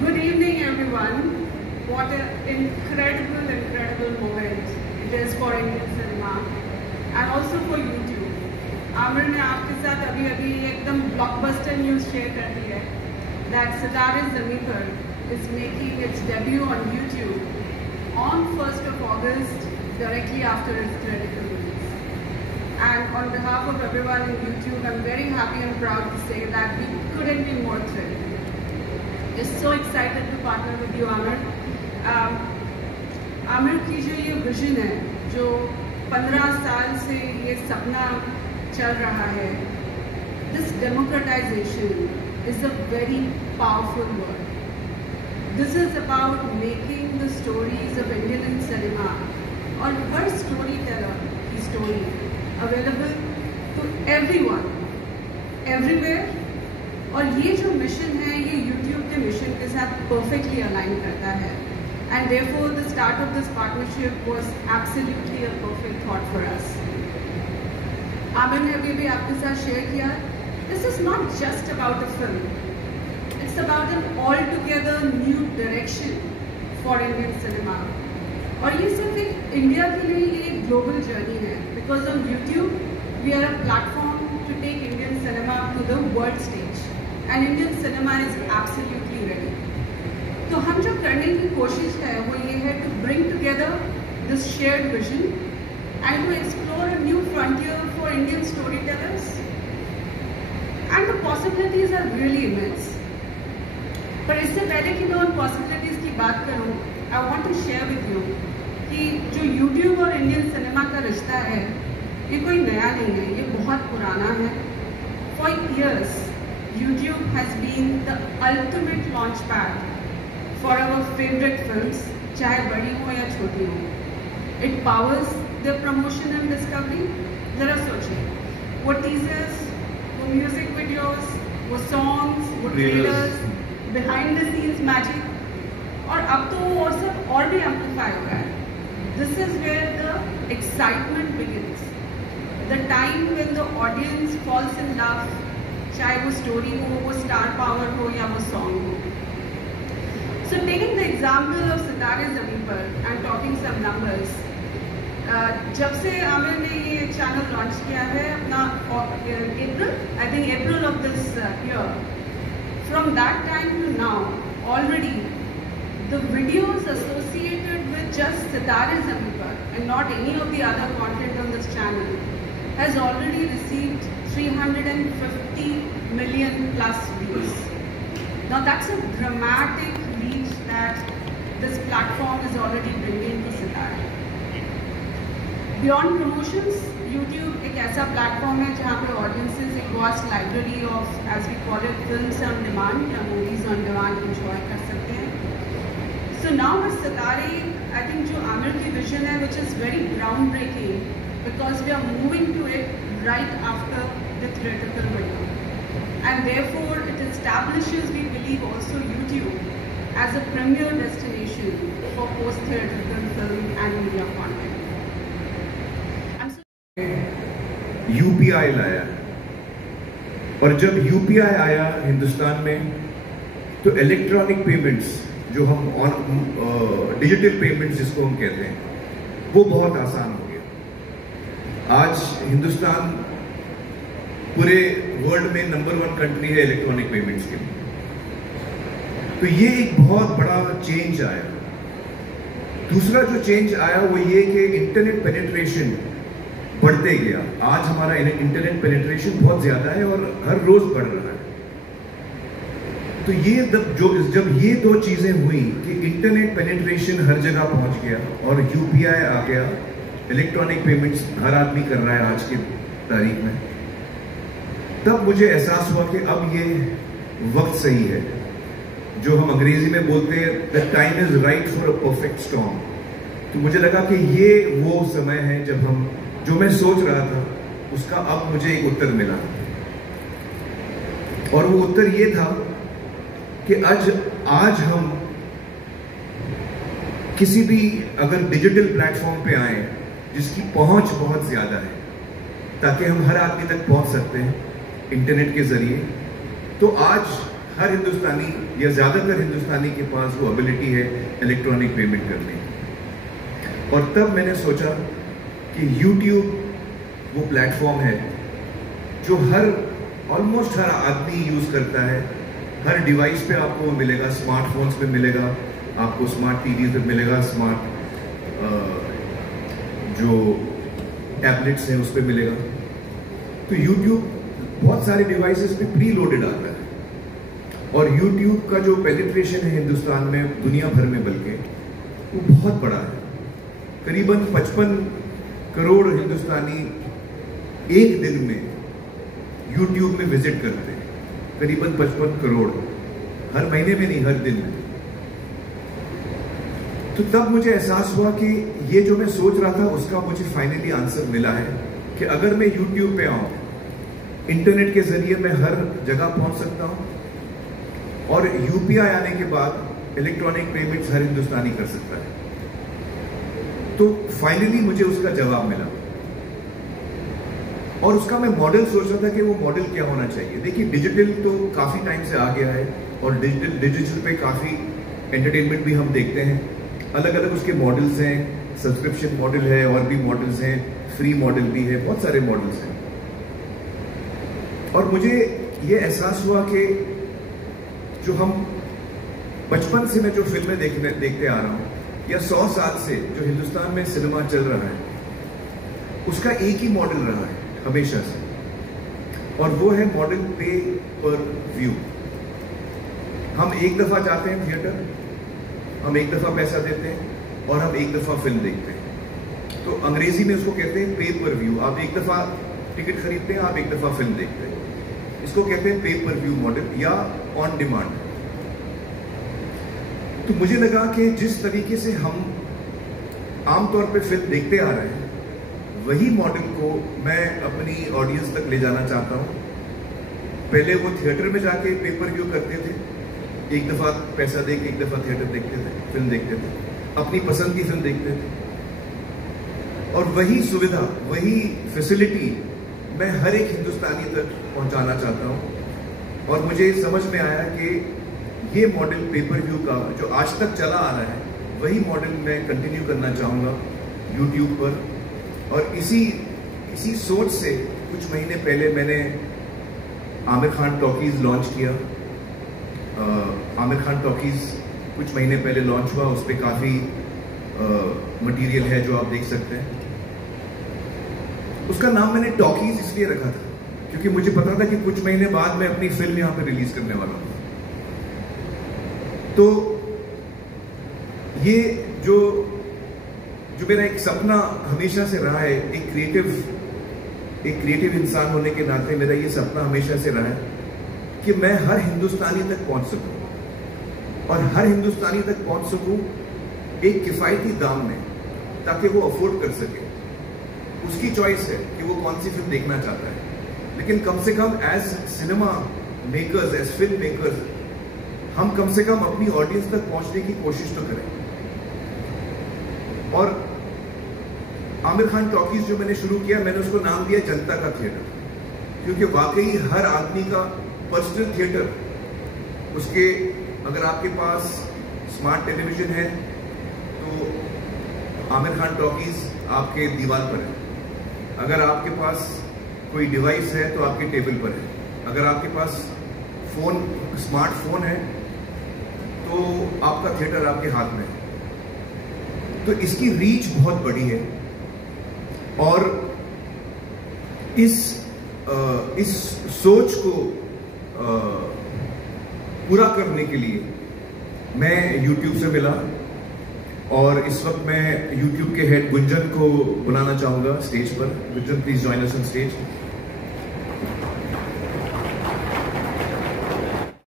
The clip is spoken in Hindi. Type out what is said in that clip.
Good evening, everyone. What an incredible moment it is for Indian cinema and also for YouTube. Aamir ने आपके साथ अभी एकदम blockbuster news share कर दी है that Sitare Zameen Par is making its debut on YouTube on 1st of August, directly after its theatrical release. And on behalf of everyone in YouTube, I'm very happy and proud to say that we couldn't be more thrilled. Just so excited to partner with you, Amir. Aamir की जो ये विजन है, जो 15 साल से ये सपना चल रहा है, this democratization is a very powerful word. This is about making the stories of Indian cinema और हर storyteller की story available to everyone, everywhere. और ये जो मिशन है, ये YouTube के मिशन के साथ perfectly align करता है. And therefore, the start of this partnership was absolutely a perfect thought for us. Aamir ने अभी आपके साथ शेयर किया, this is not just about a film. It's about an altogether new direction for Indian cinema. और ये सिर्फ एक इंडिया के लिए ये एक global journey है. Because on YouTube, we are a platform to take Indian cinema to the world stage. And Indian cinema is absolutely ready. तो हम जो करने की कोशिश है वो ये है to bring together this shared vision and to explore a new frontier for Indian storytellers. And the possibilities are really immense. पर इससे पहले कि मैं उन possibilities की बात करूं, I want to share with you कि जो YouTube और Indian cinema का रिश्ता है, ये कोई नया नहीं है, ये बहुत पुराना है. For years, YouTube has been the ultimate launchpad for our favorite films, चाहे बड़ी हो या छोटी हो. It powers their promotion and discovery. जरा सोचिए, वो teasers, वो music videos, वो songs, वो trailers, behind the scenes magic, और अब तो वो सब और भी amplify हो रहा है. This is where the excitement begins. The time when the audience falls in love, चाहे वो स्टोरी हो, वो स्टार पावर हो या वो सॉन्ग हो. So taking the example of सितारे Zameen Par and talking some numbers, जब से आमिर ने ये चैनल लॉन्च किया है अपना April of this year, from that time to now already the videos associated with just Sitaare Zameen Par and not any of the other content on this channel has already received 350 million plus views. Now that's a dramatic reach that this platform is already bringing to Sitare. Beyond promotions, YouTube एक ऐसा platform है जहाँ पे audiences एक vast library of, as we call it, films on demand या movies on demand enjoy कर सकते हैं. So now with Sitare, I think जो आमिर की vision है, which is very groundbreaking, because we are moving to it right after the theatrical window. And therefore, it establishes, we believe, also YouTube as a premier destination for post-theatrical film and media content. UPI लाया, और जब UPI आया हिंदुस्तान में, तो इलेक्ट्रॉनिक पेमेंट्स, जो हम डिजिटल पेमेंट्स जिसको हम कहते हैं, वो बहुत आसान हो गया. आज हिंदुस्तान पूरे वर्ल्ड में नंबर 1 कंट्री है इलेक्ट्रॉनिक पेमेंट्स के लिए. तो ये एक बहुत बड़ा चेंज आया. दूसरा जो चेंज आया वो ये कि इंटरनेट पेनिट्रेशन बढ़ते गया. आज हमारा इंटरनेट पेनिट्रेशन बहुत ज्यादा है और हर रोज बढ़ रहा है. तो ये जब ये दो चीजें हुई कि इंटरनेट पेनिट्रेशन हर जगह पहुंच गया और UPI आ गया, इलेक्ट्रॉनिक पेमेंट्स हर आदमी कर रहा है आज की तारीख में, तब मुझे एहसास हुआ कि अब ये वक्त सही है. जो हम अंग्रेजी में बोलते हैं, the time is right for a perfect storm. तो मुझे लगा कि ये वो समय है जब हम जो मैं सोच रहा था उसका अब मुझे एक उत्तर मिला. और वो उत्तर ये था कि आज हम किसी भी अगर डिजिटल प्लेटफॉर्म पे आए जिसकी पहुंच बहुत ज्यादा है, ताकि हम हर आदमी तक पहुंच सकते हैं इंटरनेट के जरिए, तो आज हर हिंदुस्तानी या ज़्यादातर हिंदुस्तानी के पास वो एबिलिटी है इलेक्ट्रॉनिक पेमेंट करने की। और तब मैंने सोचा कि YouTube वो प्लेटफॉर्म है जो ऑलमोस्ट हर आदमी यूज़ करता है। हर डिवाइस पे आपको वो मिलेगा, स्मार्टफोन्स पे मिलेगा, आपको स्मार्ट टीवी पे मिलेगा, स्मार्ट जो टैबलेट्स हैं उस पे मिलेगा। तो YouTube बहुत सारे डिवाइसेस पे प्री लोडेड आता है और YouTube का जो पेनिट्रेशन है हिंदुस्तान में, दुनिया भर में बल्कि, वो बहुत बड़ा है। करीबन 55 करोड़ हिंदुस्तानी एक दिन में YouTube में विजिट करते हैं, करीबन 55 करोड़, हर महीने में नहीं, हर दिन में। तो तब मुझे एहसास हुआ कि ये जो मैं सोच रहा था उसका मुझे फाइनली आंसर मिला है कि अगर मैं YouTube पे आऊं, इंटरनेट के जरिए मैं हर जगह पहुंच सकता हूं और UPI आने के बाद इलेक्ट्रॉनिक पेमेंट्स हर हिंदुस्तानी कर सकता है। तो फाइनली मुझे उसका जवाब मिला और उसका मैं मॉडल सोच रहा था कि वो मॉडल क्या होना चाहिए। देखिए, डिजिटल तो काफी टाइम से आ गया है और डिजिटल पे काफी एंटरटेनमेंट भी हम देखते हैं। अलग अलग उसके मॉडल्स हैं, सब्सक्रिप्शन मॉडल है और भी मॉडल्स हैं, फ्री मॉडल भी है, बहुत सारे मॉडल्स हैं। और मुझे ये एहसास हुआ कि जो हम बचपन से मैं जो फिल्में देखते आ रहा हूं या 100 साल से जो हिंदुस्तान में सिनेमा चल रहा है, उसका एक ही मॉडल रहा है हमेशा से, और वो है मॉडल पे पर व्यू। हम एक दफा जाते हैं थिएटर, हम एक दफा पैसा देते हैं और हम एक दफा फिल्म देखते हैं। तो अंग्रेजी में उसको कहते हैं पे पर व्यू। आप एक दफा टिकट खरीदते हैं, आप एक दफा फिल्म देखते हैं, इसको कहते हैं पे पर व्यू मॉडल या ऑन डिमांड। तो मुझे लगा कि जिस तरीके से हम आमतौर पे फिल्म देखते आ रहे हैं, वही मॉडल को मैं अपनी ऑडियंस तक ले जाना चाहता हूं। पहले वो थिएटर में जाके पे पर व्यू करते थे, एक दफा पैसा दे के एक दफा थिएटर देखते थे, फिल्म देखते थे, अपनी पसंद की फिल्म देखते थे। और वही सुविधा, वही फैसिलिटी मैं हर एक हिंदुस्तानी तक पहुंचाना चाहता हूं। और मुझे समझ में आया कि ये मॉडल पे पर व्यू का जो आज तक चला आ रहा है, वही मॉडल मैं कंटिन्यू करना चाहूँगा YouTube पर। और इसी सोच से कुछ महीने पहले मैंने आमिर खान टॉकीज लॉन्च किया। आमिर खान टॉकीज कुछ महीने पहले लॉन्च हुआ, उस पर काफ़ी मटेरियल है जो आप देख सकते हैं। उसका नाम मैंने टॉकीज इसलिए रखा था क्योंकि मुझे पता था कि कुछ महीने बाद मैं अपनी फिल्म यहाँ पे रिलीज करने वाला हूँ। तो ये जो मेरा एक सपना हमेशा से रहा है, एक क्रिएटिव इंसान होने के नाते मेरा ये सपना हमेशा से रहा है कि मैं हर हिंदुस्तानी तक पहुंच सकूं और हर हिंदुस्तानी तक पहुंच सकूं एक किफायती दाम में, ताकि वो अफोर्ड कर सके। उसकी चॉइस है कि वो कौन सी फिल्म देखना चाहता है, लेकिन कम से कम as cinema makers, as film makers, हम कम से कम अपनी ऑडियंस तक पहुंचने की कोशिश तो करें। और आमिर खान टॉकीज जो मैंने शुरू किया, मैंने उसको नाम दिया जनता का थिएटर, क्योंकि वाकई हर आदमी का पर्सनल थिएटर उसके, अगर आपके पास स्मार्ट टेलीविजन है तो आमिर खान टॉकीज आपके दीवार पर है, अगर आपके पास कोई डिवाइस है तो आपके टेबल पर है, अगर आपके पास स्मार्टफोन है तो आपका थिएटर आपके हाथ में है। तो इसकी रीच बहुत बड़ी है और इस सोच को पूरा करने के लिए मैं YouTube से मिला और इस वक्त मैं YouTube के हेड गुंजन को बुलाना चाहूंगा स्टेज पर। Gunjan, please join us on stage.